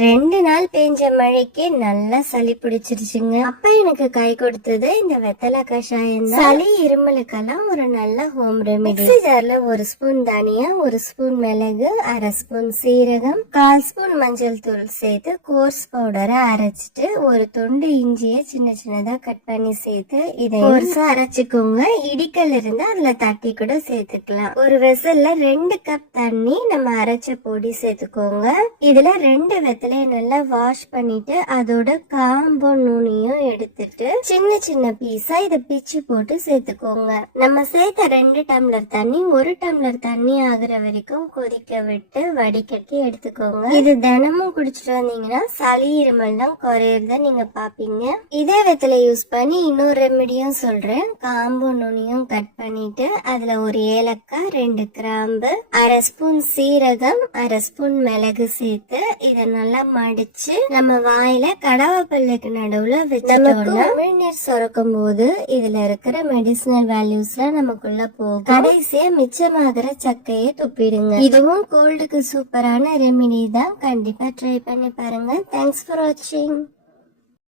2 நாள் பெஞ்ச மழைக்கு நல்லா சளி பிடிச்சிருச்சுங்க. அப்ப எனக்கு கை கொடுத்தது இந்த வெத்தலை கஷாயம். சளி இருமலுக்கெல்லாம் ஒரு நல்ல ஹோம் ரெமெடி. மிக்ஸி ஜார்ல 1 ஸ்பூன் தனியா, 1 ஸ்பூன் மிளகு, 1/2 ஸ்பூன் சீரகம், 1/4 ஸ்பூன் மஞ்சள் தூள் சேர்த்து கோர்ஸ் பவுடரை அரைச்சிட்டு ஒரு துண்டு இஞ்சிய சின்ன சின்னதா கட் பண்ணி சேர்த்து இதை கோர்ஸா அரைச்சுக்கோங்க. இடிக்கல் இருந்தா அதுல தட்டி கூட சேர்த்துக்கலாம். ஒரு வெசல்ல 2 கப் தண்ணி நம்ம அரைச்ச பொடி சேர்த்துக்கோங்க. இதுல 2 வெத்தலையை நல்லா வாஷ் பண்ணிட்டு அதோட காம்பும் நுனியும் எடுத்துட்டு சின்ன சின்ன பீஸா இத பிச்சு போட்டு சேர்த்துக்கோங்க. நம்ம சேர்த்த 2 டம்ளர் தண்ணி 1 டம்ளர் தண்ணி ஆகுற வரைக்கும் கொதிக்க விட்டு வடிகட்டி எடுத்துக்கோங்க. இது தினமும் குடிச்சிட்டு வந்தீங்கன்னா சளி இருமல்லாம் குறையறத நீங்க பாப்பீங்க. இதே வெத்தலை யூஸ் பண்ணி இன்னொரு ரெமெடியும் சொல்றேன். காம்பும் நுனியும் கட் பண்ணிட்டு அதுல ஒரு ஏலக்காய், 2 கிராம்பு, 1/2 ஸ்பூன் சீரகம், 1/2 ஸ்பூன் மிளகு சேர்த்து இத நல்லா மடிச்சு நம்ம வாயில கடவா பல்லுக்கு நடுவுல வச்சுட்டோம்னா உமிழ்நீர் சுரக்கும் போது இதுல இருக்கிற மெடிசினல் வேல்யூஸ்லாம் நமக்குள்ள போகும். கடைசியா மிச்சமாகிற சக்கையை துப்பிடுங்க. இதுவும் கோல்டுக்கு சூப்பரான ரெமிடி தான். கண்டிப்பா ட்ரை பண்ணி பாருங்க. தேங்க்ஸ் ஃபார் வாட்சிங்.